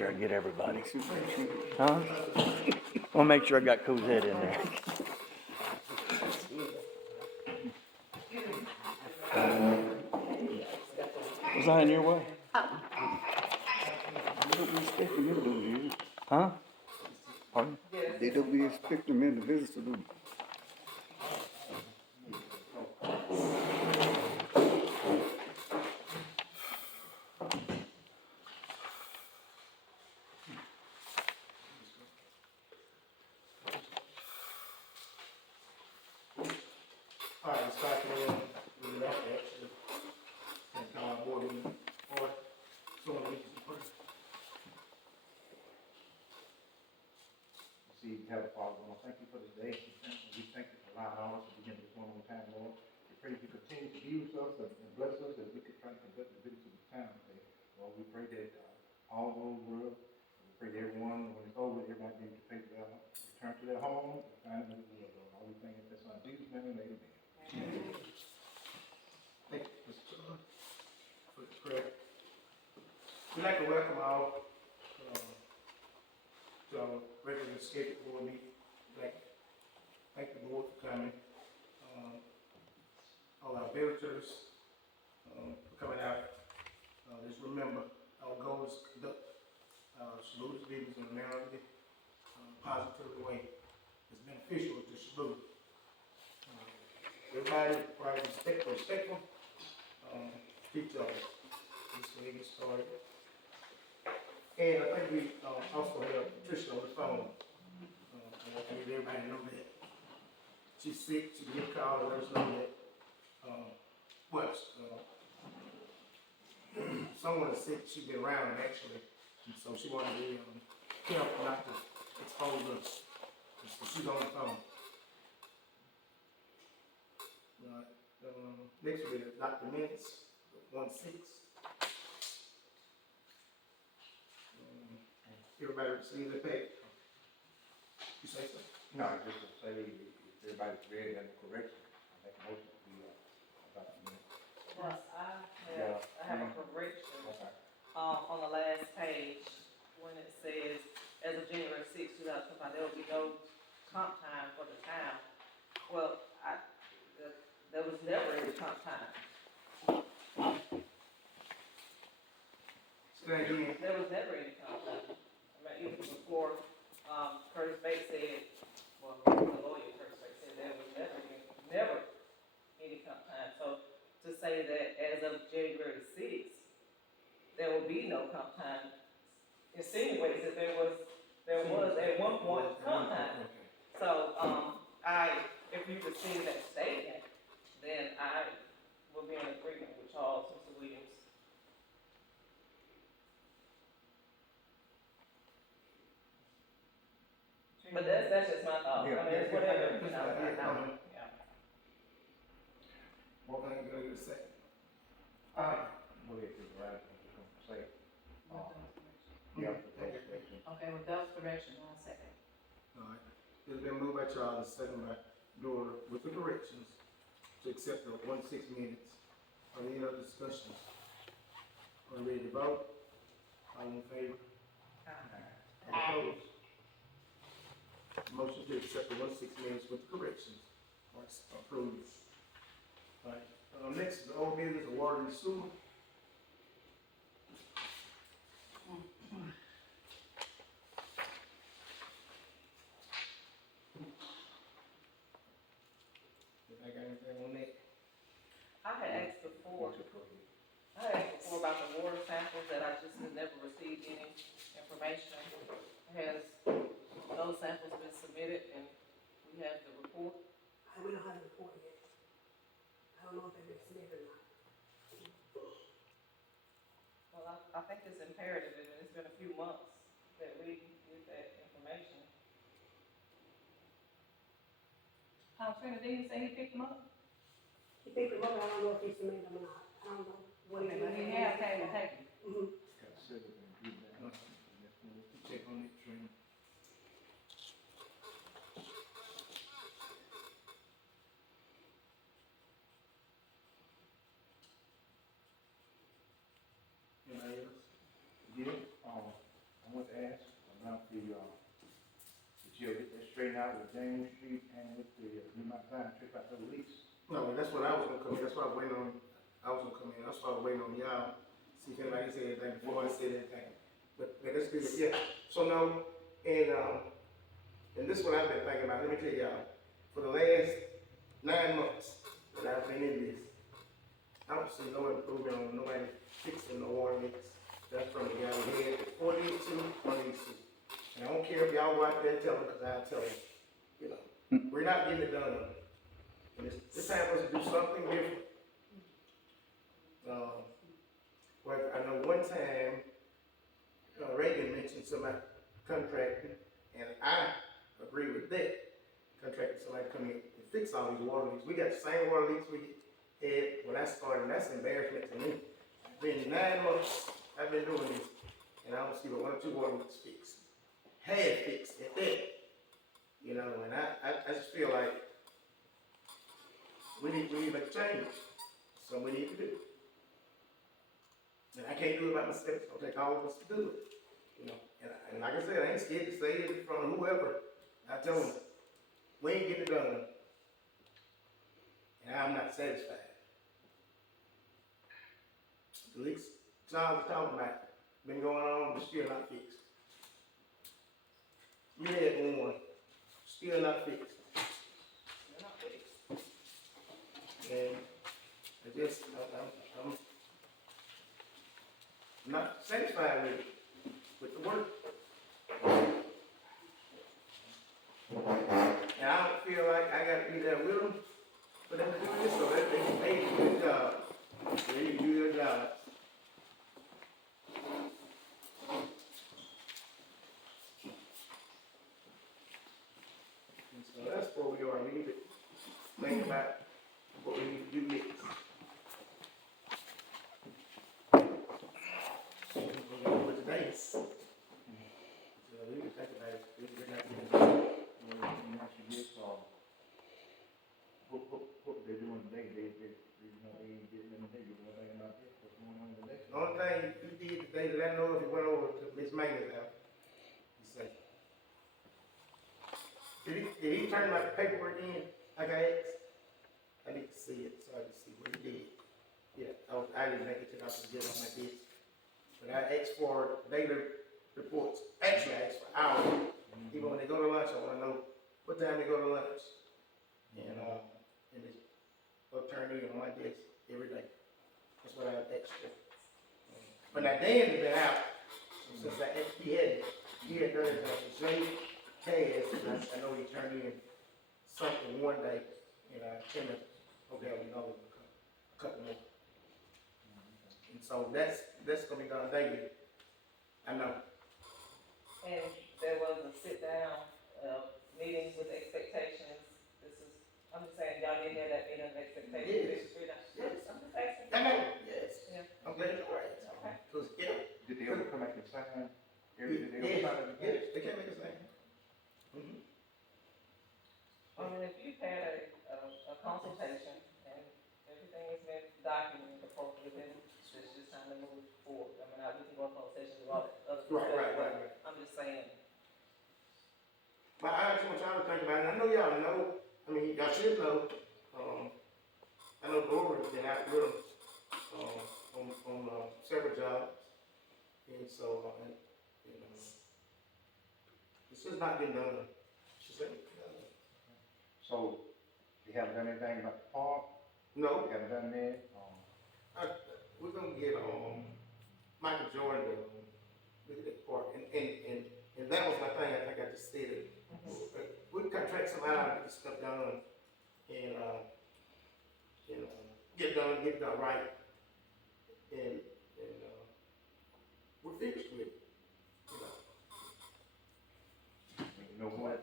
sure I get everybody. Huh? I'll make sure I got Cosette in there. Was I in your way? Huh? Pardon? They don't be expecting them in the visitor room. All right, it's back where we left actually. And board meeting or someone needs to pray. See, Heavenly Father, we want to thank you for this day. We thank you for allowing all of us to begin this one more time, Lord. We pray you continue to use us and bless us as we can try to conduct the business of the town today. Lord, we pray that all over the world, we pray that everyone, when it's over, everybody be able to pay their return to their home and find another world, Lord. All we thank is that's on Jesus' name, amen. Thank you, Mr. John, for the prayer. We'd like to welcome all to our regular scheduled board meeting. We'd like to thank the board for coming. All our visitors for coming out. Just remember, our goal is to conduct Shubuta business in a manner positive way. It's beneficial to Shubuta. Everybody requires respectful. Each other. This way get started. And I think we also have Patricia on the phone. I want everybody to know that she's sick. She can call and let us know that. Someone is sick. She's been around actually, and so she wanted to be careful not to expose us. So she's on the phone. Next week, Dr. Minutes, 1-6. Everybody receive the pay. You say so? No, just to say, if everybody's ready, that's correction. I make a motion to be about the minute. Yes, I have a correction, Okay. on the last page, when it says, as of January 6, 2025, there will be no comp time for the town. Well, there was never any comp time. Say that again. There was never any comp time. I mean, even before, Curtis Bates said, well, the lawyer Curtis Bates said there was never any comp time. So to say that as of January 6th, there will be no comp time insinuates that there was at one point comp time. So, if you receive that statement, then I will be in agreement with Charles, Mr. Williams. But that's just my thought. I mean, it's whatever, you know, I know, yeah. What can I go to the second? Go ahead, Mr. Right, I'm just gonna say, yeah, Okay, with those corrections, I'll second. All right. It's been moved by Charles, second by Dora, with the corrections to accept the 1-6 minutes. Are there any other discussions? Are we ready to vote? All in favor? All opposed? Motion to accept the 1-6 minutes with corrections. All right, approved. All right, next is the old business of water and sewer. I got anything on that? I had asked before about the water samples that I just had never received any information. Has those samples been submitted and we have the report? We don't have the report yet. I don't know if they've been submitted or not. Well, I think it's imperative, and it's been a few months that we get that information. Trina, didn't you say he picked them up? He picked them up, I don't know if he submitted them or not. I don't know what Okay, but he has came and taken. got to sit and do that. Check on it, Trina. Anybody else? Yeah, I straighten out with James Street and with the New Mount Zion, check out those leaks. No, that's what I was gonna come in, that's why I was waiting on, that's why I was waiting on y'all, see if anybody said anything before I said anything. But that's good, yeah, so no, and this is what I've been thinking about, let me tell y'all, for the last 9 months that I've been in this, I don't see no improvement on nobody fixing the water leaks. That's from the guy we had, 482. And I don't care if y'all go out there and tell them, cause I'll tell them, you know, we're not getting it done. And it's time for us to do something different. Well, I know one time, Reagan mentioned somebody contracting, and I agree with that. Contracting somebody to come in and fix all these water leaks. We got the same water leaks we had when I started, and that's embarrassment to me. It's been 9 months I've been doing this, and I don't see but 1 or 2 water leaks fixed. Had fixed at that. You know, and I just feel like we need to make a change. So we need to do it. And I can't do it by myself. It's gonna take all of us to do it. You know, and like I said, I ain't scared to say it in front of whoever. I tell them, we ain't getting it done. And I'm not satisfied. The leaks Charles was talking about been going on, but still not fixed. You had one, still not fixed. They're not fixed. And I'm not satisfied with the work. And I don't feel like I gotta be there with them for them to do this, so they can do their job. They need to do their job. And so that's where we are. We need to think about what we need to do next. We're today. So we need to think about it. We're not getting it done. What they're doing today, you know, they ain't getting in the day, but they ain't out there, what's going on today? The only thing he did today that I know if he went over to Miss Maintenance house, he said, did he turn my paperwork in like I asked? I need to see it so I can see what he did. Yeah, I didn't make it till I could get on my desk. But I asked for daily reports. Actually, I asked for hours. Even when they go to lunch, I want to know what time they go to lunch. And they'll turn in on my desk every day. That's what I asked for. But now Dan has been out since he had done it like Jay has. I know he turned in something one day, and I came and okay, we know a couple more. And so that's gonna be done daily. I know. And there was a sit down, meetings with expectations. I'm just saying, y'all didn't have that meeting of expectations. Yes. I'm just asking. I know, yes. Yeah. I'm glad you're right. Okay. Cause, yeah. Did they ever come back and sign everything? Yes, they can't make a sign. Mm-hmm. I mean, if you've had a consultation and everything has been documented appropriately, then it's just time to move forward. I mean, we can go on consultations with all that other stuff. Right. I'm just saying. But I just want y'all to think about it. I know y'all know, I mean, y'all should know, I know Glover's been out with them, on several jobs. And so, it's just not been done. She said, So, they haven't done anything about the park? no, They haven't done that? we're gonna get, Michael Jordan to look at that part. And that was my thing, I think I just said it. We contract somebody out to get this stuff done and get it done right. And we're finished with it. You know what?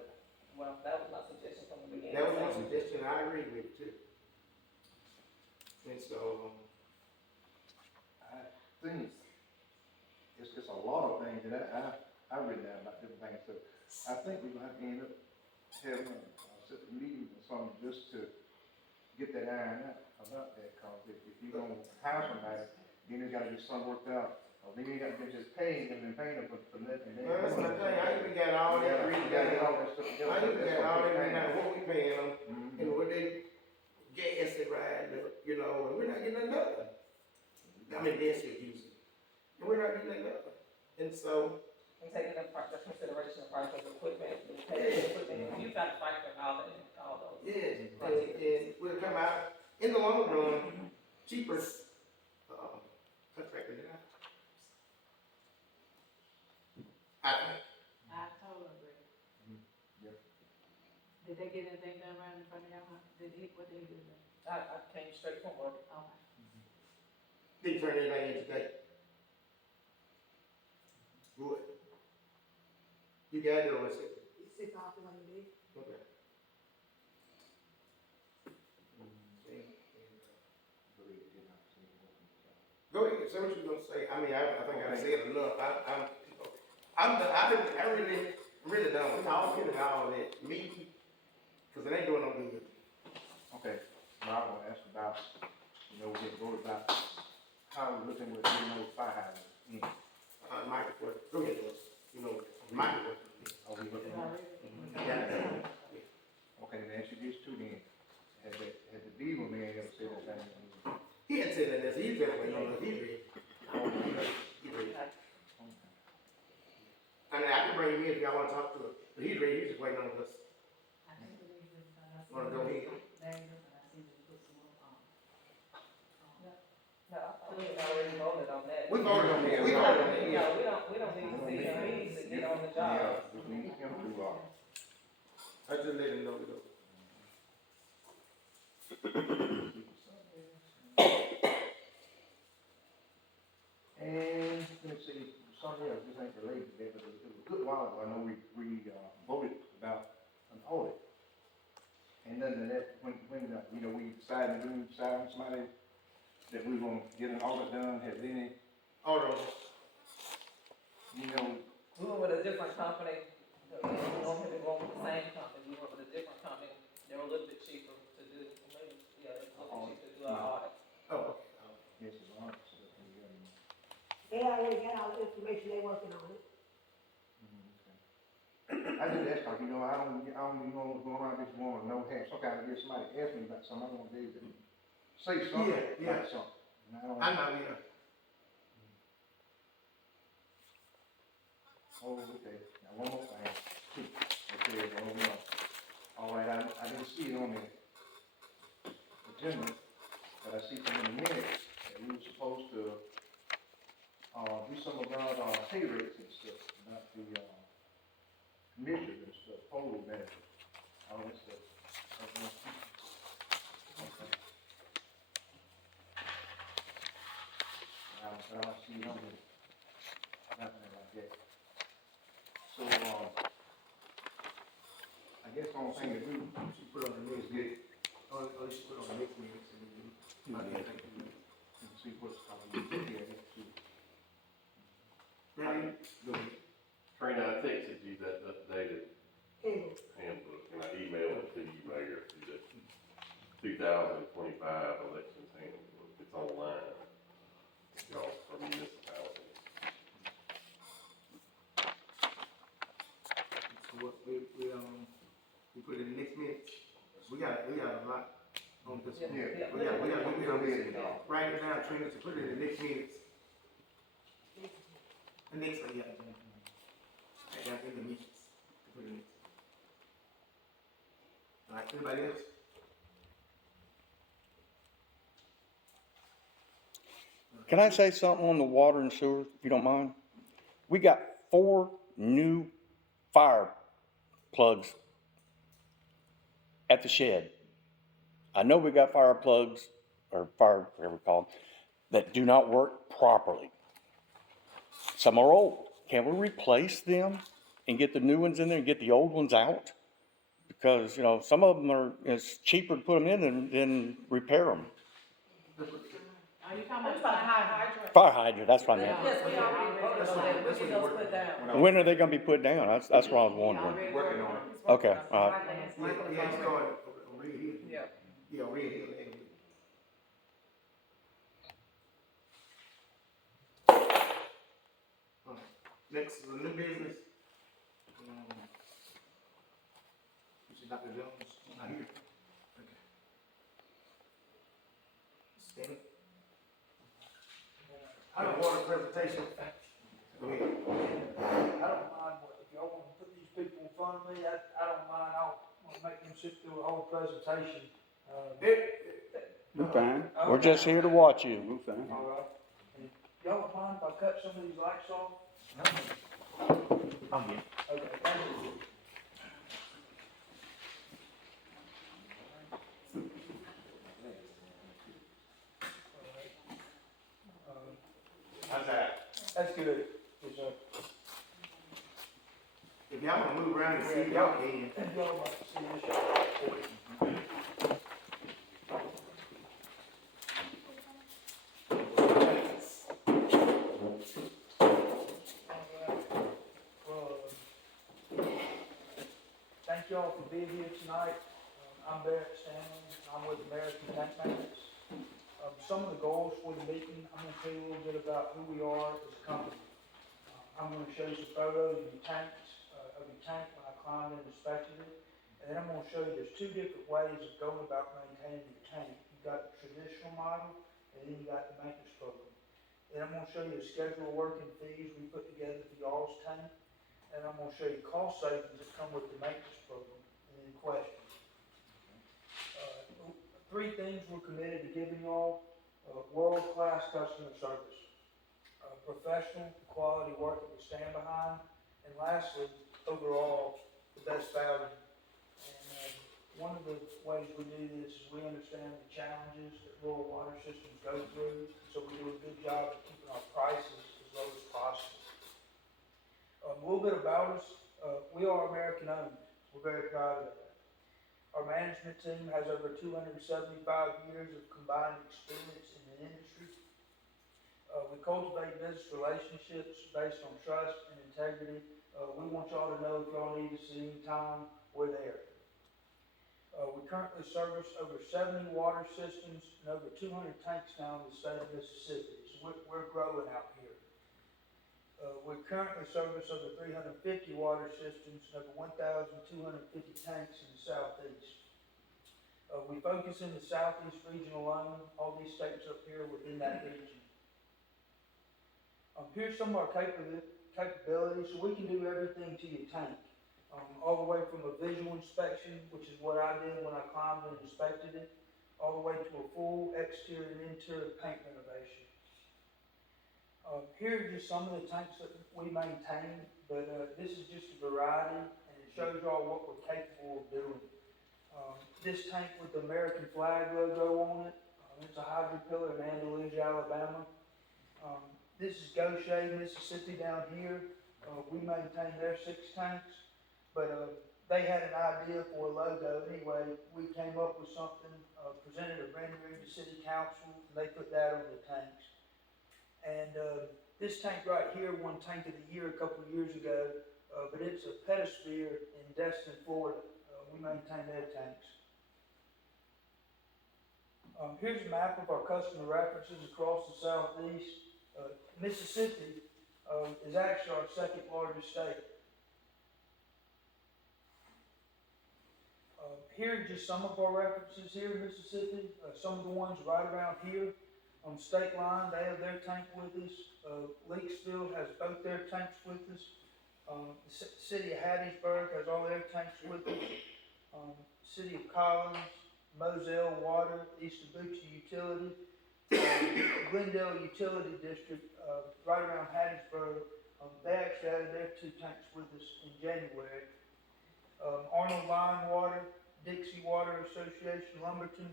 Well, that was my suggestion from the beginning. That was my suggestion, I agree with it too. And so, I think it's just a lot of things that I written down about different things, so I think we're gonna have to end up having a meeting or something just to get that iron out about that, cause if you're gonna hire somebody, then there's gotta be something worked out They ain't got to just paying them and paying them for nothing. Well, that's my thing, I even got all that written down. I even got all that written down, what we paying them, and what they gas they ride, you know, and we're not getting nothing. I mean, gas they using, and we're not getting nothing. And so, And taking the consideration of price of equipment, the equipment, you got to factor in all those. yes, and we'll come out, in the long run, cheaper, contracting it out. I totally agree. Yep. Did they get anything done right in front of y'all, huh? What did he do then? I came straight from work. Okay. Didn't turn anything in today. Good. You got it or what's it? You sick off the way you did. Okay. Go ahead, say what you're gonna say. I mean, I think I said enough. I really done talking and all that, meeting, cause it ain't doing no good. Okay, now I want to ask about, we get voted about how we're looking with getting those fire hydrants. Michael, go ahead, Doris. You know, Michael. Are we looking It's at? already. Okay, then answer this too then. Has the Beaver man ever said anything? He had said that, he's just waiting on us, he read. He read. I mean, I can bring him in if y'all wanna talk to him, but he's ready, he's just waiting on us. I think we need to, Wanna go ahead? there you go, I see we put some more on. No, we already voted on that. We voted on that, No, we don't need to see him, he needs to get on the job. Yeah, we need him to, I just let him know, though. and let's see, something else, this ain't related to that, but it was a good while ago, I know we voted about an audit. And then that, when, we decided on somebody that we were gonna get an audit done, has any, Hold on. We went with a different company, we normally go with the same company, we went with a different company, they were a little bit cheaper to do, maybe, yeah, it's a little cheaper to do our audit. Oh, yes, it's on, so, They already got all the information, they working on it. I just asked, like, I don't even know what's going on, I just wanna know, have some kind of, if somebody ask me about something, I wanna be able to say something Yeah. about something. And I know, yeah. Oh, okay, now one more thing, okay, one more. All right, I didn't see it on the agenda, but I see from in the minutes that we were supposed to, do some about, pay rates and stuff, about the, commissioners and stuff, poll manager, all that stuff. Okay. But I'll see it on there, nothing like that. So, I guess the only thing to do She put on the is next, get, or she put on the next meeting, so we and see what's, we get here, to, Right. Go ahead. Trina, I texted you that updated Cable. handbook, and I emailed it to you, Mayor, through the 2025 elections handbook. It's online, y'all, for municipalities. So what, we put in the next minutes, we got a lot on this one. yeah. We got on this, Yeah. write it down, Trina, to put it in the next minutes. The next one, yeah. I got in the minutes, to put it in. All right, anybody else? Can I say something on the water and sewer, if you don't mind? We got 4 new fire plugs at the shed. I know we got fire plugs, or fire, whatever we call them, that do not work properly. Some are old. Can we replace them and get the new ones in there and get the old ones out? Because, some of them it's cheaper to put them in than repair them. Are you talking What about about high hydrant? Fire hydrant, that's what I meant. Yes, we already voted on that, when get those put down. When are they gonna be put down? That's what I was wondering. Working on it. Okay, all right. Yeah, he started on Red Hill. Yeah. Yeah, Red Hill, Next is a new business. You see Dr. Jones, not here. Okay. Stand. I don't want a presentation. Go ahead. I don't mind if y'all wanna put these people in front of me, I don't mind, I'll make them sit through a whole presentation. We fine, We're just here to watch you. we fine. All right. And y'all don't mind if I cut some of these lights off? I'm here. Okay, thank you. How's that? That's good, yes, sir. If y'all wanna move around and see, y'all can. And y'all like to see this? Thank y'all for being here tonight. I'm Barrett Stanley, I'm with American Tank Maintenance. Some of the goals for the meeting, I'm gonna tell you a little bit about who we are as a company. I'm gonna show you some photos of your tanks, of your tank when I climbed and inspected it. And then I'm gonna show you there's two different ways of going about maintaining your tank. You've got the traditional model, and then you got the maintenance program. Then I'm gonna show you the schedule of work and fees we put together for y'all's tank. And I'm gonna show you cost savings that come with the maintenance program, and then questions. Three things we're committed to giving y'all: world-class customer service, professional, quality work that we stand behind, and lastly, overall, the best value. And one of the ways we do this is we understand the challenges that rural water systems go through, so we do a good job of keeping our prices as low as possible. A little bit about us, we are American owned. We're very proud of that. Our management team has over 275 years of combined experience in the industry. We cultivate business relationships based on trust and integrity. We want y'all to know if y'all need us at any time, we're there. We currently service over 70 water systems and over 200 tanks now in the state of Mississippi. So we're growing out here. We currently service over 350 water systems and over 1,250 tanks in the southeast. We focus in the southeast region alone, all these states up here within that region. Here's some of our capabilities. So we can do everything to your tank, all the way from a visual inspection, which is what I did when I climbed and inspected it, all the way to a full exterior and interior paint renovation. Here are just some of the tanks that we maintain, but this is just a variety, and it shows y'all what we're capable of doing. This tank with the American flag logo on it, it's a hydro pillar in Andalusia, Alabama. This is Goshen, Mississippi down here. We maintain their 6 tanks, but they had an idea for a logo anyway. We came up with something, presented a rendering to city council, and they put that on the tanks. And this tank right here won Tank of the Year a couple of years ago, but it's a pedosphere in Destin, Florida. We maintain their tanks. Here's a map of our customer references across the southeast. Mississippi is actually our second largest state. Here are just some of our references here in Mississippi. Some of the ones right around here on state line, they have their tank with us. Leaksville has both their tanks with us. The city of Hattiesburg has all their tanks with us. City of Collins, Moselle Water, East Shubuta Utility, Glendale Utility District, right around Hattiesburg, they actually added their 2 tanks with us in January. Arnold Line Water, Dixie Water Association, Lumberton,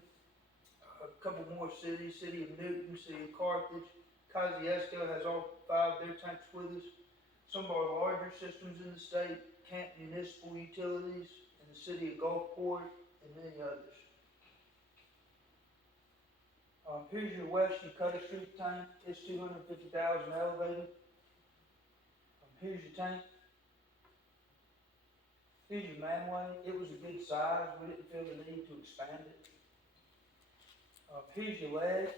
a couple more cities, City of Newton, City of Carthage, Kosciuszko has all 5 of their tanks with us. Some of our larger systems in the state, Camp Municipal Utilities, in the City of Gulfport, and many others. Here's your West Ucutter Street tank. It's 250,000 elevated. Here's your tank. Here's your manway. It was a good size. We didn't feel the need to expand it. Here's your leg.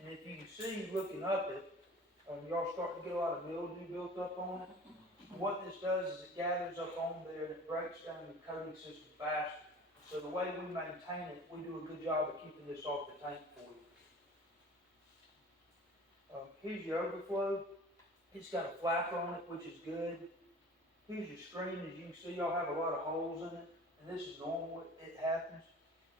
And if you can see looking up it, Y'all starting to get a lot of mildew built up on it. And what this does is it gathers up on there and it breaks down your coating system faster. So the way we maintain it, we do a good job of keeping this off the tank for you. Here's your overflow. It's got a flapper on it, which is good. Here's your screen. As you can see, y'all have a lot of holes in it, and this is normal. It happens.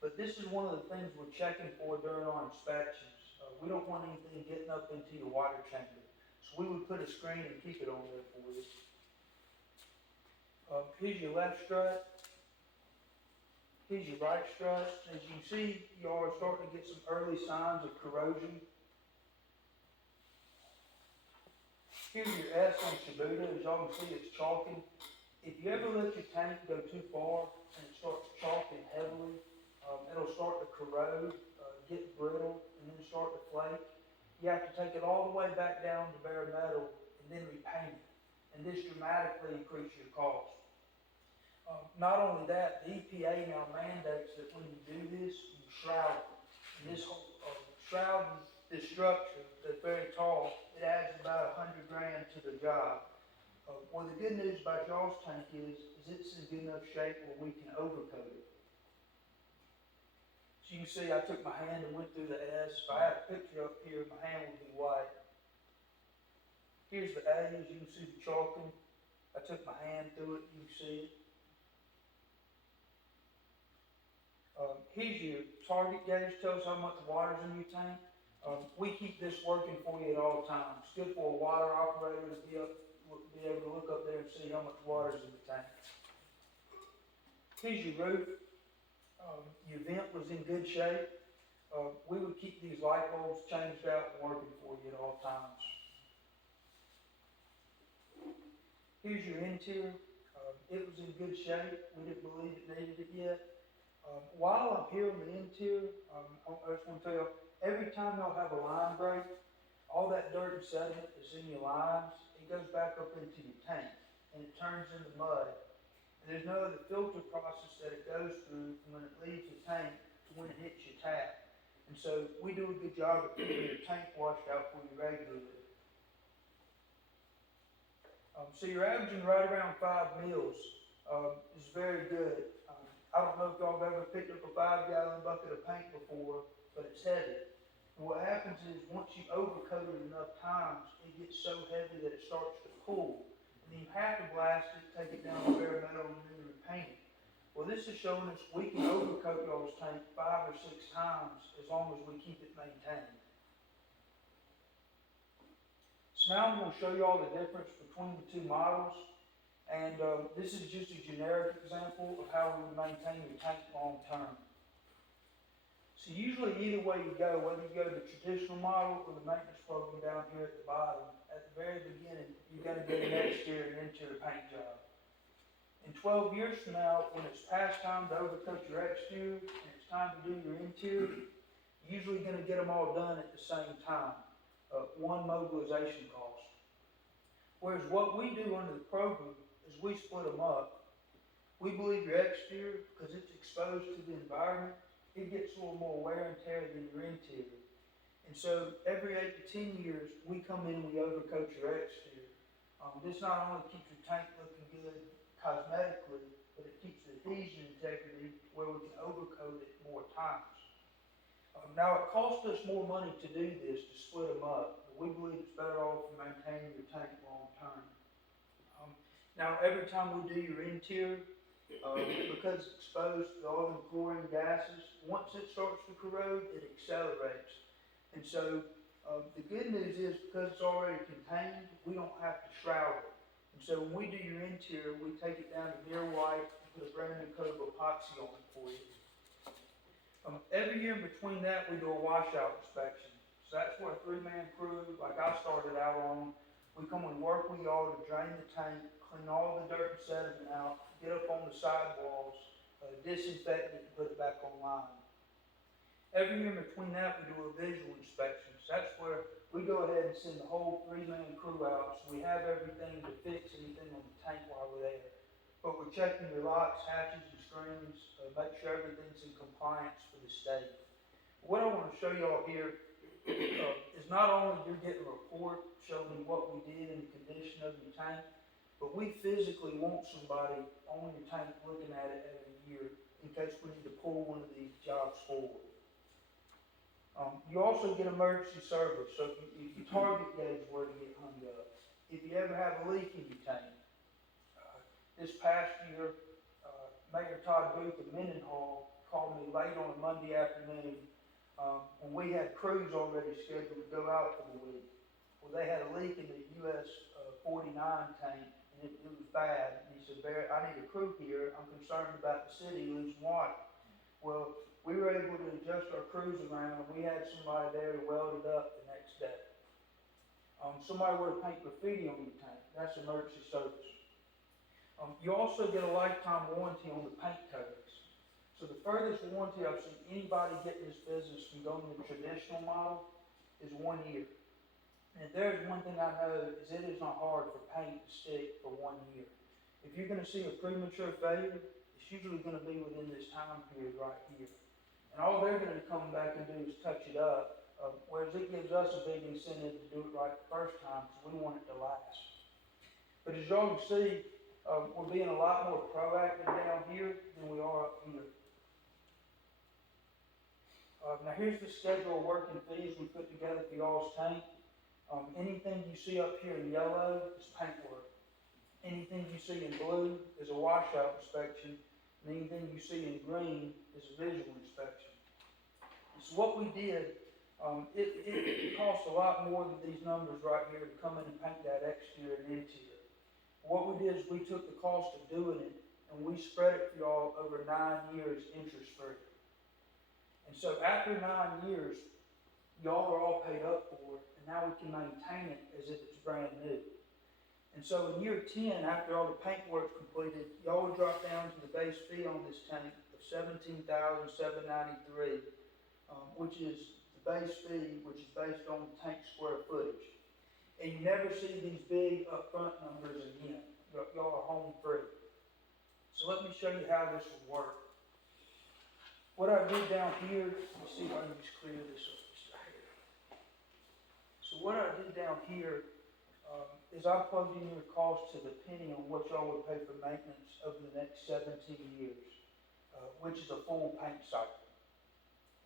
But this is one of the things we're checking for during our inspections. We don't want anything getting up into your water chamber. So we would put a screen and keep it on there for you. Here's your left strut. Here's your right strut. As you can see, y'all are starting to get some early signs of corrosion. Here's your S on Shubuta. As y'all can see, it's chalking. If you ever let your tank go too far and it starts chalking heavily, it'll start to corrode, get brittle, and then start to flake. You have to take it all the way back down to bare metal and then repaint it. And this dramatically increases your cost. Not only that, the EPA now mandates that when you do this, you shroud it. And this whole shrouding this structure that's very tall, it adds about $100,000 to the job. Well, the good news about y'all's tank is it's in good enough shape where we can overcoat it. So you can see I took my hand and went through the S. If I had a picture up here, my hand would be white. Here's the A, as you can see the chalking. I took my hand through it, you can see it. Here's your target gauge, tells how much water's in your tank. We keep this working for you at all times. It's good for a water operator to be able to look up there and see how much water's in the tank. Here's your roof. Your vent was in good shape. We would keep these light bulbs changed out and working for you at all times. Here's your interior. It was in good shape. We didn't believe it needed it yet. While I'm here on the interior, I just want to tell you, every time y'all have a line break, all that dirt and sediment that's in your lines, it goes back up into your tank, and it turns into mud. And there's no other filter process that it goes through from when it leaves the tank to when it hits your tap. And so we do a good job of keeping your tank washed out for you regularly. So you're averaging right around 5 mils. Is very good. I don't know if y'all have ever picked up a 5-gallon bucket of paint before, but it's heavy. And what happens is once you overcoat it enough times, it gets so heavy that it starts to pull. And then you have to blast it, take it down to bare metal, and then repaint it. Well, this is showing us we can overcoat y'all's tank 5 or 6 times as long as we keep it maintained. So now I'm going to show you all the difference between the two models. And this is just a generic example of how we maintain your tank long term. So usually either way you go, whether you go to the traditional model or the maintenance program down here at the bottom, at the very beginning, you're going to get an exterior and interior paint job. In 12 years from now, when it's past time to overcoat your exterior and it's time to do your interior, you're usually going to get them all done at the same time. One mobilization cost. Whereas what we do under the program is we split them up. We believe your exterior, because it's exposed to the environment, it gets a little more wear and tear than your interior. And so every 8 to 10 years, we come in and we overcoat your exterior. This not only keeps your tank looking good cosmetically, but it keeps the adhesion integrity where we can overcoat it more times. Now it costs us more money to do this, to split them up, but we believe it's better off for maintaining your tank long term. Now every time we do your interior, because it's exposed to oil and chlorine gases, once it starts to corrode, it accelerates. And so the good news is because it's already contained, we don't have to shroud it. And so when we do your interior, we take it down to near white and put a brand new coat of epoxy on it for you. Every year in between that, we do a washout inspection. So that's where a 3-man crew, like I started out on, we come and work with y'all to drain the tank, clean all the dirt and sediment out, get up on the sidewalls, disinfect it, and put it back online. Every year in between that, we do a visual inspection. So that's where we go ahead and send the whole 3-man crew out, so we have everything to fix anything on the tank while we're there. But we're checking your locks, hatches, and screens, make sure everything's in compliance for the state. What I want to show y'all here is not only you're getting a report showing you what we did and the condition of your tank, but we physically want somebody on your tank looking at it every year in case we need to pull one of these jobs forward. You also get emergency service, so if your target gauge were to get hung up, if you ever have a leak in your tank. This past year, Mayor Todd Booth of Mendenhall called me late on a Monday afternoon, when we had crews already scheduled to go out for the week. Well, they had a leak in the US 49 tank, and it was bad. And he said, "Barrett, I need a crew here. I'm concerned about the city losing water." Well, we were able to adjust our crews around, and we had somebody there to weld it up the next day. Somebody were to paint graffiti on your tank, that's emergency service. You also get a lifetime warranty on the paint coatings. So the furthest warranty I've seen anybody get in this business from going to the traditional model is 1 year. And if there's one thing I know is it is not hard for paint to stick for 1 year. If you're going to see a premature failure, it's usually going to be within this time period right here. And all they're going to come back and do is touch it up, whereas it gives us a big incentive to do it right the first time because we want it to last. But as y'all can see, we're being a lot more proactive down here than we are up here. Now here's the schedule of working fees we put together for y'all's tank. Anything you see up here in yellow is paint work. Anything you see in blue is a washout inspection, and anything you see in green is a visual inspection. And so what we did, it cost a lot more than these numbers right here to come in and paint that exterior and interior. What we did is we took the cost of doing it and we spread it for y'all over 9 years interest free. And so after 9 years, y'all are all paid up for it, and now we can maintain it as if it's brand new. And so in year 10, after all the paint work's completed, y'all would drop down to the base fee on this tank of $17,793, which is the base fee, which is based on the tank square footage. And you never see these big upfront numbers again. Y'all are home free. So let me show you how this will work. What I did down here, let me see if I can just clear this up just right here. So what I did down here is I plugged in your cost to the penny on what y'all would pay for maintenance over the next 17 years, which is a full paint cycle.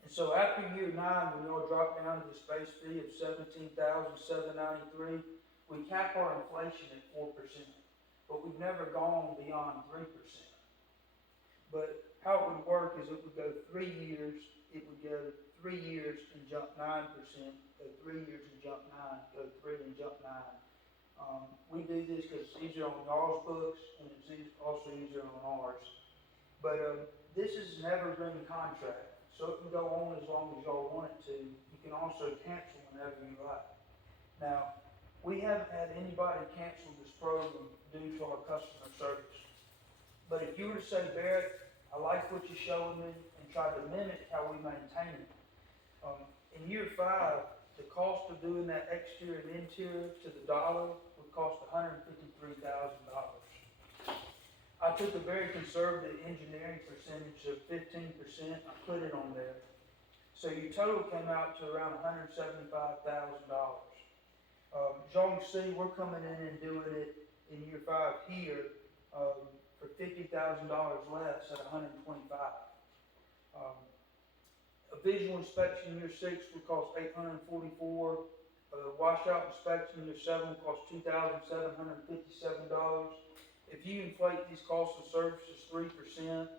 And so after year 9, when y'all drop down to this base fee of $17,793, we cap our inflation at 4%, but we've never gone beyond 3%. But how it would work is it would go 3 years, it would go 3 years and jump 9%, go 3 years and jump 9, go 3 and jump 9. We do this because it's easier on y'all's books and it's also easier on ours. But this is an evergreen contract, so it can go on as long as y'all want it to. You can also cancel whenever you like. Now, we haven't had anybody cancel this program due to our customer service. But if you were to say, "Barrett, I like what you're showing me," and try to mimic how we maintain it, in year 5, the cost of doing that exterior and interior to the dollar would cost $153,000. I took a very conservative engineering percentage of 15%, I put it on there. So your total came out to around $175,000. As y'all can see, we're coming in and doing it in year 5 here for $50,000 less at $125,000. A visual inspection in year 6 would cost $844. Washout inspection in year 7 would cost $2,757. If you inflate these costs of services 3%,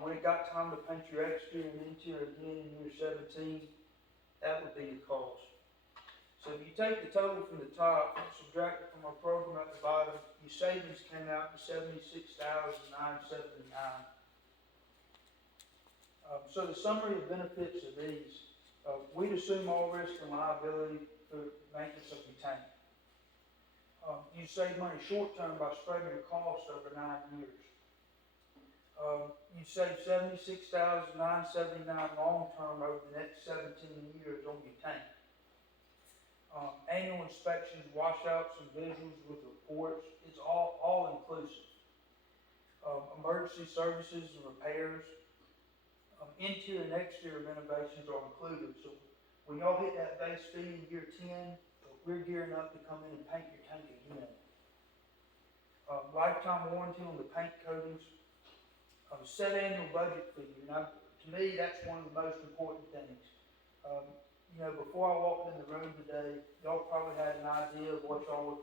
when it got time to paint your exterior and interior again in year 17, that would be the cost. So if you take the total from the top and subtract it from our program at the bottom, your savings came out to $76,979. So the summary of benefits of these, we'd assume all risk and liability for maintenance of your tank. You save money short term by spreading your costs over 9 years. You save $76,979 long term over the next 17 years on your tank. Annual inspections, washouts, and visuals with reports, it's all inclusive. Emergency services and repairs, interior and exterior renovations are included. So when y'all hit that base fee in year 10, we're gearing up to come in and paint your tank again. Lifetime warranty on the paint coatings, set annual budget for you. Now, to me, that's one of the most important things. Before I walked in the room today, y'all probably had an idea of what y'all would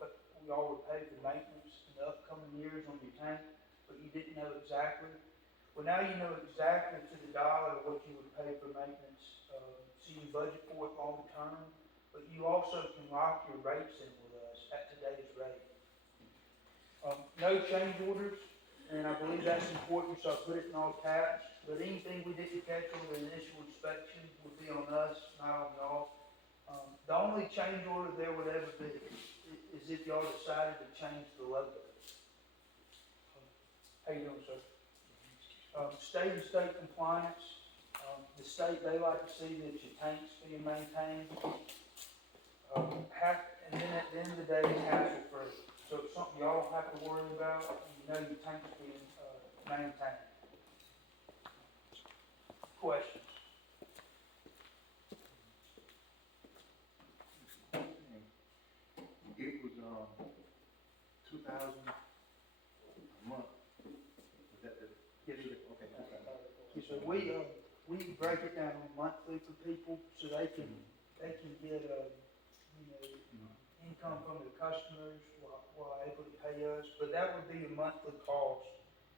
pay for maintenance in the upcoming years on your tank, but you didn't know exactly. Well, now you know exactly to the dollar what you would pay for maintenance, so you budget for it long term, but you also can lock your rates in with us at today's rate. No change orders, and I believe that's important, so I put it in all caps, but anything we didn't catch on the initial inspection would be on us, not on y'all. The only change order there would ever be is if y'all decided to change the logo. How you doing, sir? State and state compliance, the state, they like to see that your tank's being maintained. And then at the end of the day, it's hassle-free. So it's something y'all don't have to worry about, and you know your tank's being maintained. Questions? It was, 2,000 a month. Was that the? Yes, sir. Okay. Yes, sir. We break it down monthly for people, so they can get, income from the customers while able to pay us, but that would be a monthly cost.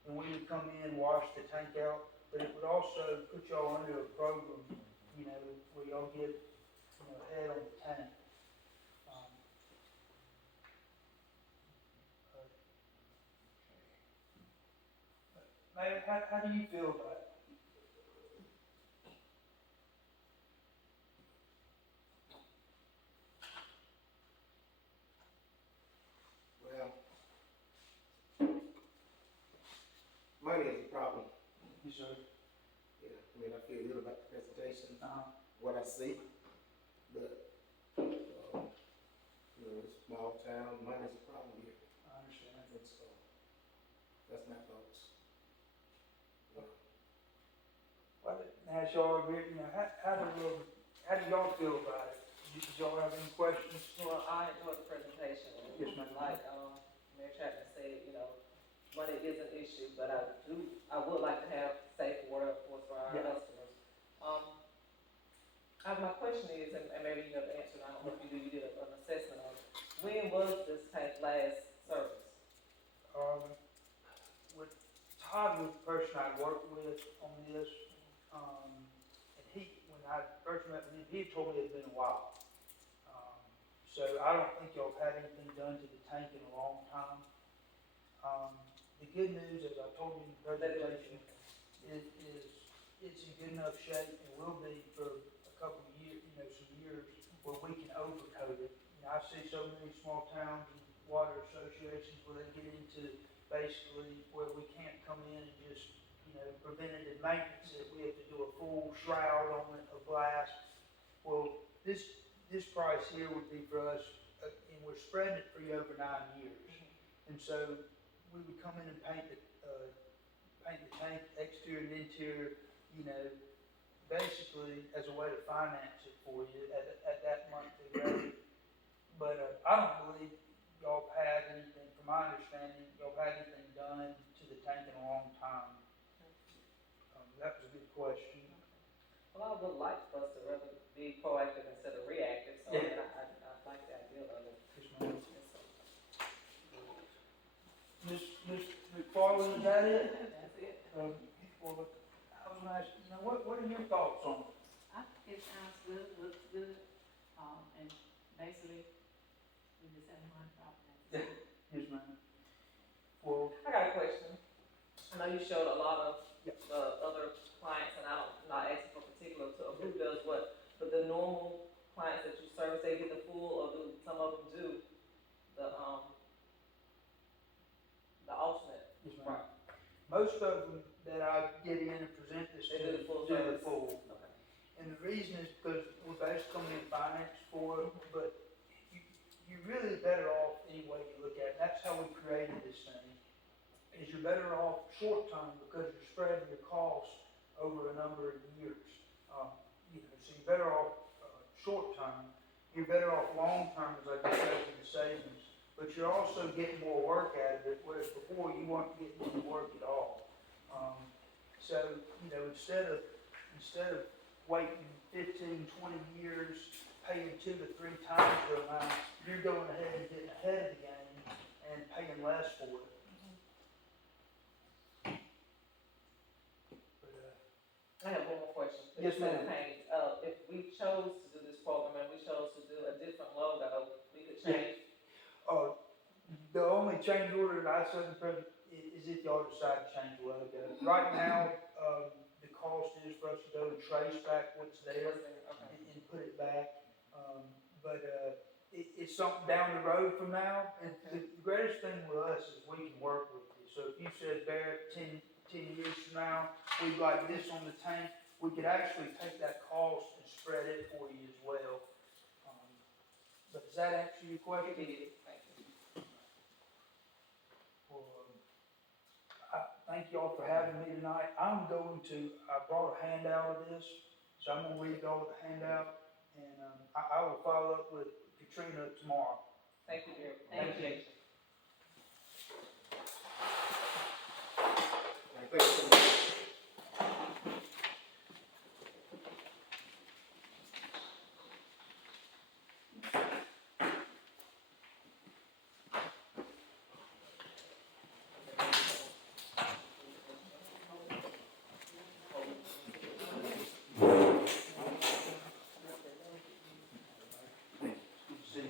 And we would come in, wash the tank out, but it would also put y'all under a program, where y'all get, ahead on the tank. Mayor, how do you feel about it? Well, money is a problem. Yes, sir. Yeah, I feel good about the presentation, Uh-huh. what I see, but, it's a small town, money's a problem here, I understand. and so, that's my thoughts. Well, now, as y'all agree, how do y'all feel about it? Did y'all have any questions? Well, I enjoyed the presentation. Yes, ma'am. Like, Mayor Chapman said, money is an issue, but I would like to have safe water, of course, for our Yeah. customers. My question is, and maybe you know the answer, and I don't know if you did an assessment of it. When was this tank last service? With Todd was the person I worked with on this, and when I first met with him, he had told me it had been a while. So I don't think y'all have had anything done to the tank in a long time. The good news, as I told you in the presentation, is it's in good enough shape and will be for a couple of years, some years where we can overcoat it. I see so many small towns and water associations where they get into basically where we can't come in and just, preventative maintenance it. We have to do a full shroud on it, a blast. Well, this price here would be for us, and we're spreading it for you over 9 years. And so we would come in and paint the tank, exterior and interior, basically as a way to finance it for you at that monthly rate. But I don't believe y'all had anything, from my understanding, y'all had anything done to the tank in a long time. That was a good question. Well, I would like for us to rather be proactive instead of reactive, so Yeah. I like the idea of it. Yes, ma'am. And so, Ms. McFarland, is that it? That's it. Well, I was gonna ask, what are your thoughts on it? I think it sounds good, looks good, and basically, we just have one problem. Yes, ma'am. Well, I got a question. I know you showed a lot of Yeah. the other clients, and I'm not asking for particular to who does what, but the normal clients that you service, they get the full, or do some of them do the alternate? yes, ma'am. Most of them that I get in and present this They to, do the full do the service? full. Okay. And the reason is because we're basically coming in finance for it, but you're really better off any way you look at it. That's how we created this thing, is you're better off short term because you're spreading your costs over a number of years. So you're better off short term. You're better off long term, as I just said, in the savings. But you're also getting more work out of it, whereas before you weren't getting any work at all. So, you know, instead of waiting 15, 20 years, paying 2 to 3 times the amount, you're going ahead and getting ahead of the game and paying less for it. But, I have one more question. Yes, ma'am. Hey, if we chose to do this program and we chose to do a different logo, we could change. The only change order that I said is if y'all decide to change the logo. Right now, the cost is for us to go and trace back what's there and put it back. But it's something down the road from now. And the greatest thing with us is we can work with you. So if you said, Barrett, 10 years from now, we'd like this on the tank, we could actually take that cost and spread it for you as well. But does that answer your question? It is. Thank you. Well, I thank y'all for having me tonight. I brought a handout of this, so I'm gonna read y'all the handout, and I will follow up with Katrina tomorrow. Thank you, dear. Thank you. Appreciate you. Thank you so much.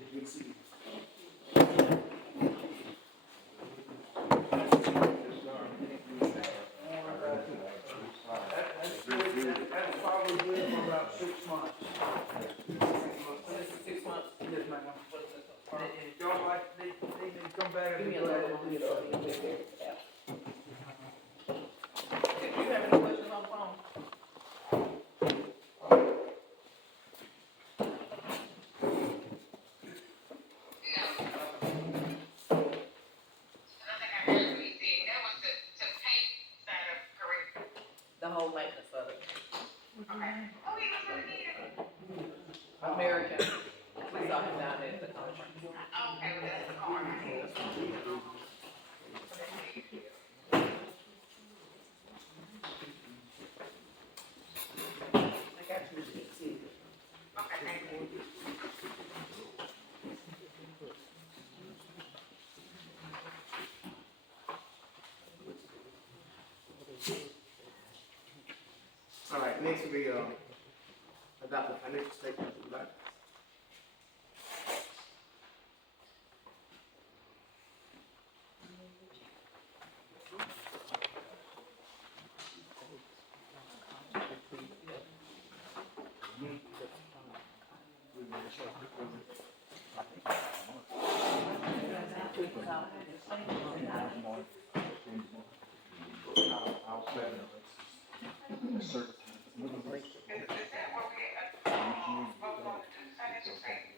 Good to see you. That's probably good for about 6 months. This is 6 months. Yes, ma'am. And if y'all like, they need to come back Give and me do a that. little bit of it. Yeah. If you have any questions on the phone? The whole maintenance of it. American. We saw him down there at the conference. I got you. See. All right, next will be, adopt the financial statement of the bank.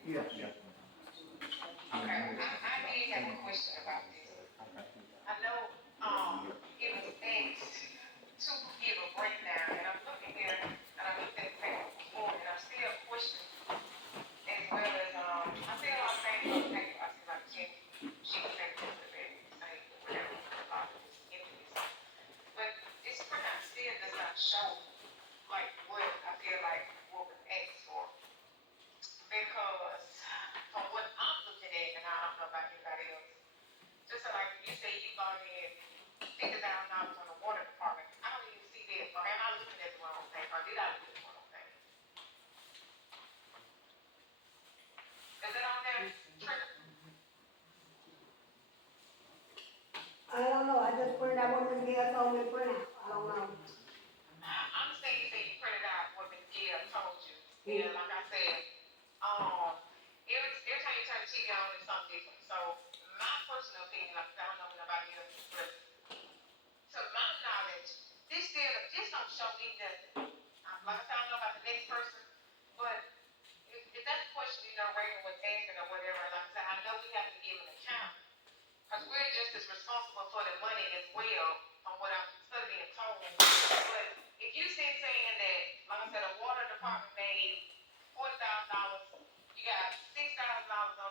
Yeah. I don't know, I just printed out what Ms. Gail told me to print out, I don't know.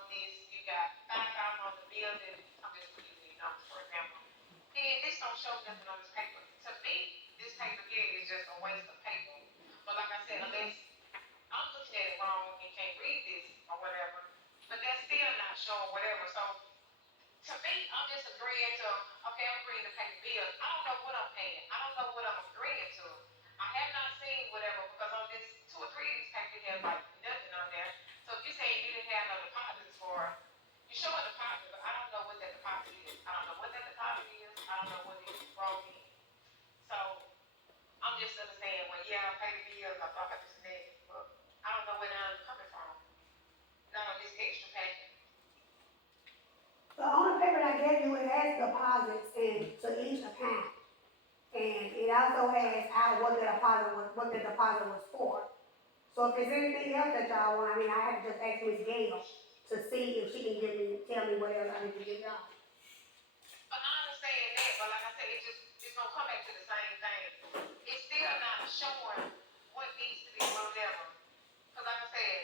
this, you got 5,000 on the building, I'm just using these numbers for example. Then this don't show nothing on this paper. To me, this paper here is just a waste of paper. But like I said, unless I'm looking at it wrong and can't read this or whatever, but that's still not showing whatever. So to me, I'm just agreeing to, okay, I'm agreeing to pay the bills. I don't know what I'm paying. I don't know what I'm agreeing to. I have not seen whatever because on this 2 or 3 of these papers have like nothing on there. So if you're saying you didn't have no deposits for, you show a deposit, but I don't know what that deposit is. I don't know what that deposit is. I don't know what it brought in. So I'm just understanding, well, yeah, I pay the bills, I thought I just did, but I don't know where none coming from. Not on this extra packet. The only paper I gave you, it has deposits into each account. And it also has out what the deposit was for. So if there's anything else that y'all want, I mean, I have to just ask Ms. Gail to see if she can tell me what else I need to give y'all. But I understand that, but like I said, it's gonna come back to the same thing. It's still not showing what needs to be moved ever. Cause like I said,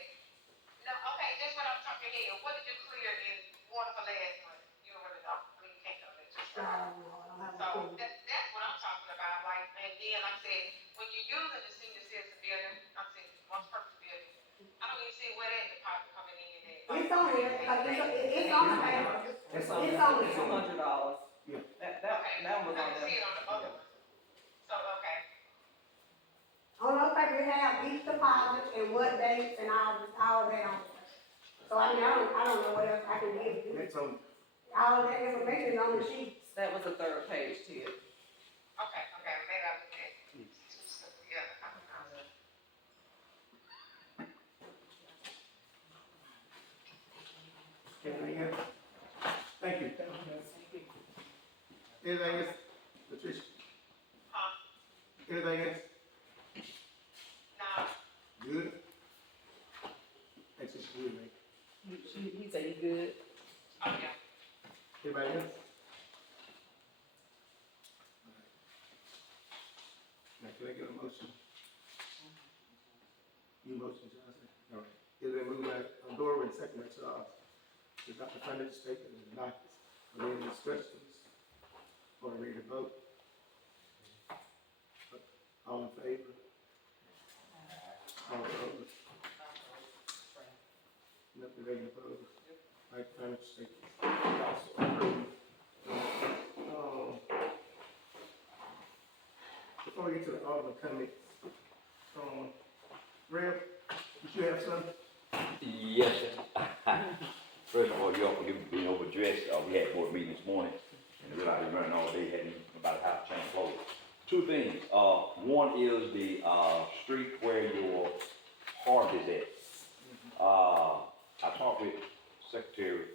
no, okay, just what I'm talking here, what did you clear in water for last month? You don't really know, I mean, you can't know that just I right. don't know, I don't have a So clue. that's what I'm talking about, like, and then like I said, when you're using the senior citizen building, I'm saying multi-purpose building, I don't even see where that deposit coming in at. It's on here, it's on the paper. It's on It's there, on it's there. $100. Yeah. That was I on can there. see it on the other one. So, okay. On those papers, you have each deposit and what dates and all that on there. So I mean, I don't know what else I can give you. That's on, All of that information is on the sheets. That was the third page, Tia. Okay, maybe I looked at two stuff together. I don't know. anything else? Thank you. Anything else, Patricia? Huh? Anything else? No. Good? That's just good, man. He said he good. Oh, yeah. Anybody else? Now, can I get a motion? You motion, Johnson? All right. Is there a move by Dora and second by Charles to adopt the financial statement and the documents? Are there any discussions? Or ready to vote? All in favor? All opposed? Nothing ready to vote. All right, financial statements. Also approved. Before we get to the Alderman comments, Rev, did you have something? Yes, sir. First of all, y'all forgive me for being overdressed. We had board meeting this morning, and I realized we running all day, hadn't about half change clothes. Two things. One is the street where your heart is at. I talked with Secretary.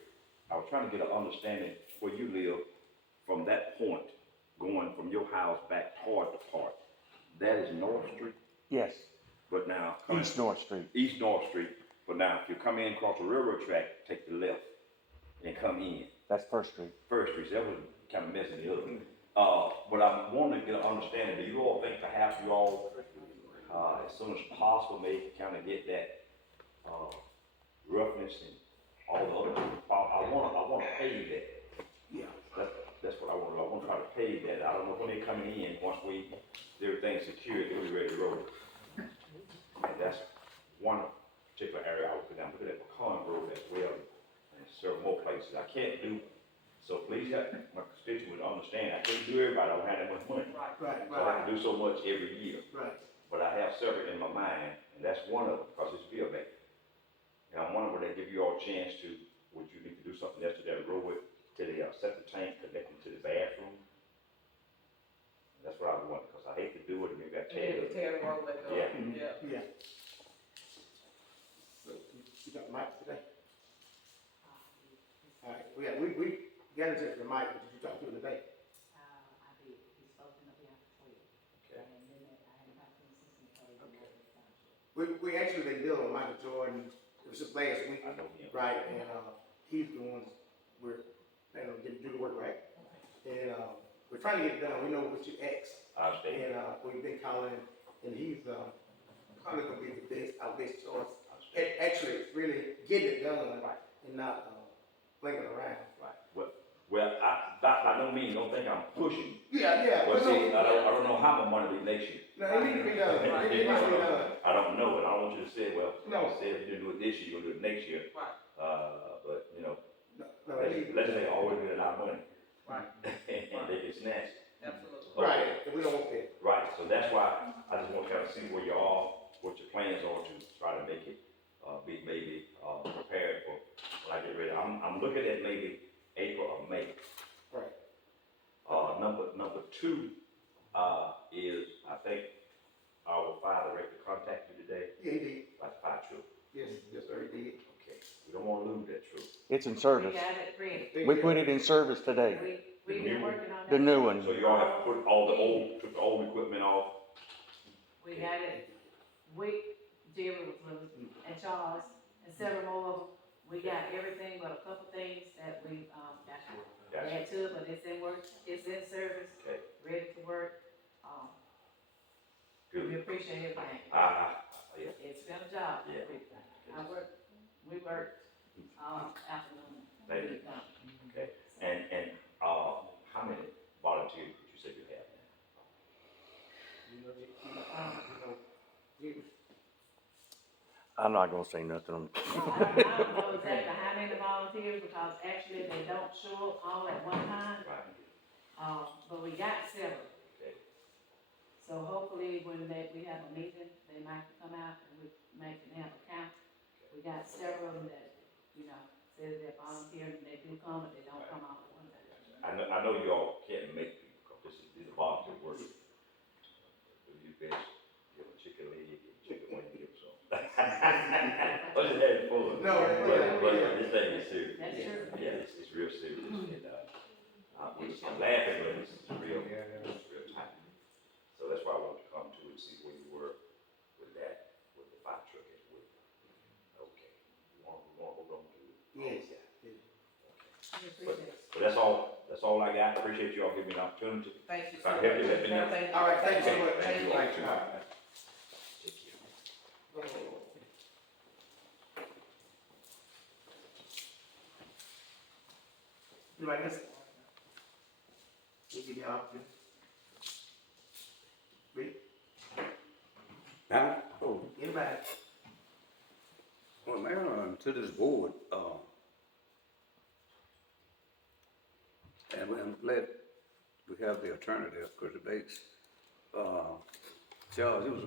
I was trying to get an understanding where you live from that point, going from your house back toward the park. That is North Street. Yes, But now East North Street. East North Street. But now if you come in across the railroad track, take the left and come in. That's First Street. First Street. That was kind of messing me up. But I wanted to get an understanding. Do you all think perhaps you all, as soon as possible, maybe kind of get that roughness and all the other? I want to pave that. Yeah. That's what I want. I want to try to pave that. I don't know when they're coming in. Once everything's secured, they'll be ready to roll. And that's one particular area I would put down. Look at that Pecan Road as well, and several more places. I can't do, so please help my constituents understand, I can't do everybody, I don't have that much money. Right, So I have to do so much every year. right. But I have several in my mind, and that's one of them, because it's field back. And I'm wondering, would they give you all a chance to, would you need to do something else to that road, to the septic tank, connecting to the bathroom? And that's what I want, because I hate to do it, and maybe I Tear the road back up. Yeah. Yeah. So, you got Mike today? All right, we got it just for Mike, but did you talk to him today? I did, he spoke to me after 12. Okay. And then I hadn't talked to him since he told me Okay. about the township. We actually been dealing with Michael Jordan, it was just last week, I know him. right, and, he's the one we're planning on getting to do the work, right? And, we're trying to get it done, we know what you asked, I understand. and, we've been calling, and he's, probably gonna be our best choice. And actually, really getting it done, and not, blinking around. Right. Well, by no means, don't think I'm pushing. Yeah, Well, but see, no, I don't know how my money will be next year. no, it needs to be done, it needs to be done. I don't know, and I don't want you to say, well, No. you said if you didn't do it this year, you're gonna do it next year. Right. But, you know, No, it needs. let's say always get a lot of money. Right. And they get snatched. Absolutely. Right, and we don't want that. Right, so that's why I just want to kind of see where you are, what your plans are to try to make it, be maybe, prepared for when I get ready. I'm looking at maybe April or May. Right. Number two, is, I think, our fire director contacted you today Yeah, he did. about the fire truck. Yes, sir, he did. Okay, we don't want to lose that truck. It's in We service. got it ready. We put it in service today, We've been working on that. the new one. So you all have to put took the old equipment off. We got it, Jerry was and Charles, and several more of them. We got everything but a couple things that we, got to add to it, but it's in work, it's in service, Okay, ready to work. We good. appreciate everything. Yeah, It's been a job. Yeah. We worked, afternoon. Thank you. Okay, and, how many volunteers would you say you have now? I'm not gonna say nothing. I don't know exactly how many volunteers, because actually they don't show up all at one time, Right, but we got several. okay, So hopefully when we have a meeting, they might come out and we can have a count. We got several of them that, say that they're volunteering, and they do come, but they don't come out at one time. I know y'all can't make people, because these are volunteer work. Do you best give a chicken leg, give a chicken wing, give some. I was just having fun. No, But this thing is serious. That's true. Yeah, it's real serious, and, I'm laughing, but it's real tight. So that's why I wanted to come to and see where you were with that, with the fire truck as well. Okay, we want to hold on to it. Yes. We appreciate it. But that's all I got. Appreciate you all giving me an opportunity. Thank you If so I much. help you, let me know. Thank you. All right, thank you so Okay, much. thank you. Thank you. Take care. Like this. We'll give you an option. Read. Huh? Oh, Anybody? well, man, to this board, and I'm glad we have the attorney there, Chris Bates. Charles, it was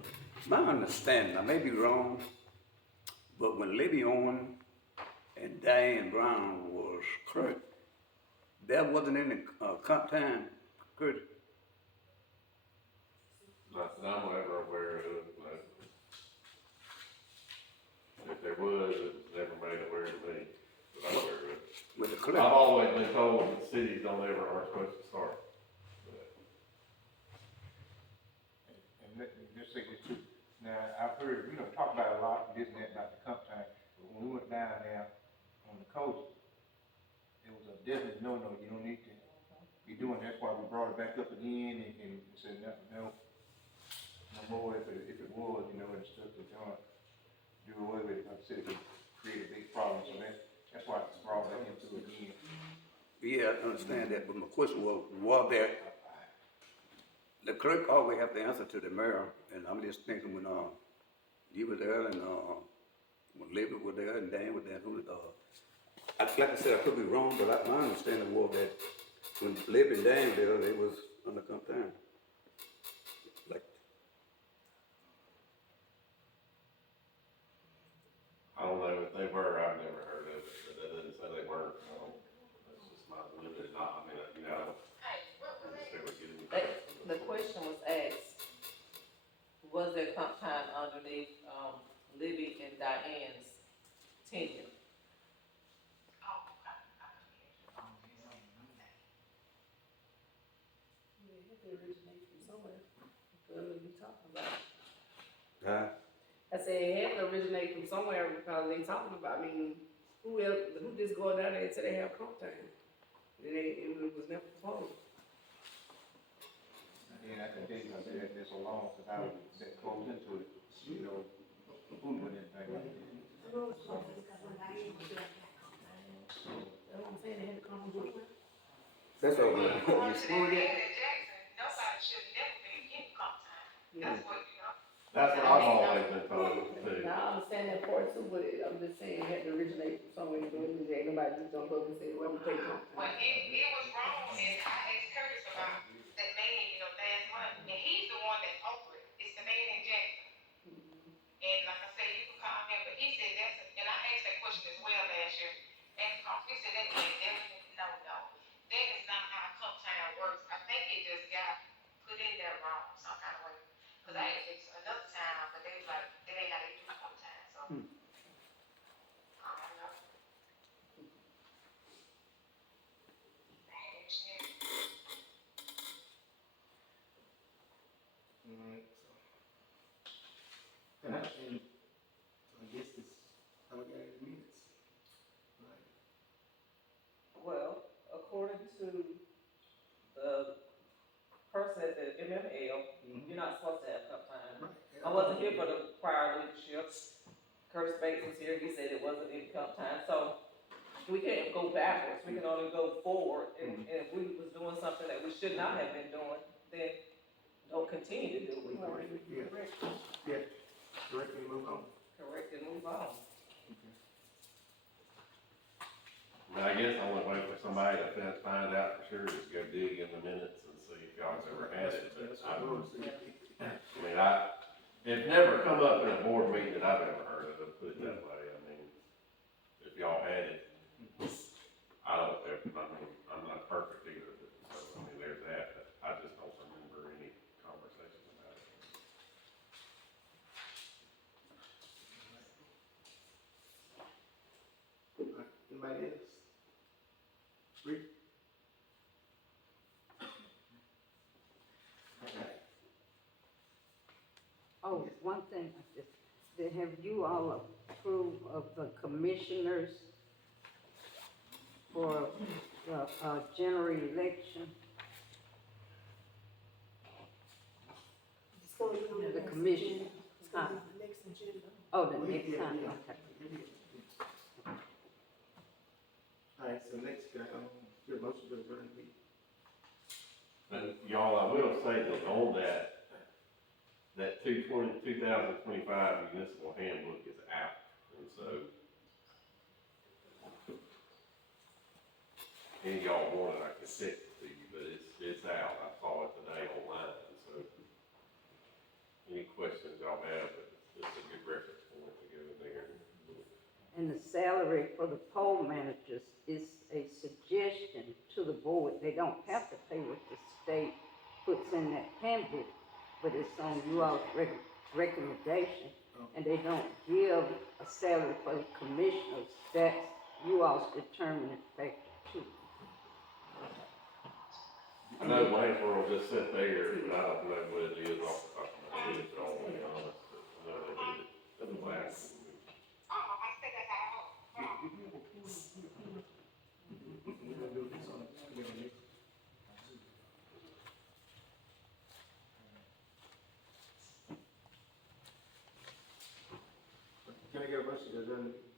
my understanding, I may be wrong, but when Libby Owen and Diane Brown was clerk, there wasn't any, comp time, Chris. Not that I'm ever aware of, but if there was, it was never made aware to me, that I'm aware of. With the I've clerk. always been told that cities aren't supposed to start. And let me just say this too. Now, I've heard, talk about a lot, this and that, about the comp time, but when we went down there on the coast, it was a definite no-no, you don't need to be doing, that's why we brought it back up again and said, no more if it was, and stuff to do away with it, like I said, it could create a big problem, so that's why it's brought back into it again. Yeah, I understand that, but my question was there, the clerk always have to answer to the mayor, and I'm just thinking when, you were there and, when Libby was there and Dan was there, like I said, I could be wrong, but my understanding was that when Libby and Dan were there, they was under comp time. Like, I don't know if they were, I've never heard of it, but that doesn't say they weren't, that's just my limited, I mean, I'm just never getting. The question was asked, was there comp time underneath, Libby and Diane's tenure? huh? I said it had to originate from somewhere because they talking about, who just go down there and say they have comp time? And it was never proposed. And I can tell you, I said that so long, because I was that close into it, who knew anything like that. That's what Well, we, according to the we man in Jackson, nobody should never be getting comp time. That's what, you know. That's what I've always been told too. Now, I understand that part too, but I'm just saying, it had to originate from somewhere, and ain't nobody just jump up and say, well, I'm gonna take comp Well, time. it was wrong, and I asked Curtis about that man, you know, last month, and he's the one that's over it. It's the man in Jackson. And like I said, you can call him, but he said that's, and I asked that question as well last year. And he said that is definitely no. That is not how comp time works. I think it just got put in there wrong some kind of way. Cause I asked another time, but they was like, that ain't how they do comp time, so. I don't know. Bad shit. alright, so. And I guess it's, how we got it in minutes. Right. Well, according to the person at the MML, you're not supposed to have comp time. Right. I wasn't here for the prior leadership. Curtis Bates was here, he said it wasn't in comp time, so we can't go backwards, we can only go forward. And if we was doing something that we should not have been doing, then don't continue to do it. Yeah. Yeah, directly move on. Correct and move on. I mean, I guess I would wait for somebody to find out for sure, just go dig in the minutes and see if y'all have ever had it, but That's what I was saying. I mean, it's never come up in a board meeting that I've ever heard of, put it that way. I mean, if y'all had it, I don't, I mean, I'm not perfect either, but, so, I mean, there's that, but I just don't remember any conversations about it. Anybody else? Rick? Okay. Oh, one thing, have you all approved of the commissioners for the, general election? It's gonna be on The next commission. agenda. It's gonna be on the next agenda. Oh, the next time, okay. Alright, so next, your motion to adjourn the meeting. But y'all, I will say that on that 2025 municipal handbook is out, and so any of y'all want it, I can send it to you, but it's out. I saw it today online, and so any questions y'all have, it's a good reference point to go in there. And the salary for the poll managers is a suggestion to the board. They don't have to pay what the state puts in that handbook, but it's on you all's recommendation. And they don't give a salary for the commissioners. That's you all's determining factor too. I know Waynesboro just sent theirs, but I don't know what it is off the top of my head, so I'll be honest. I know they did it in the last. Oh, I said that's how. Can I get a motion to adjourn the meeting?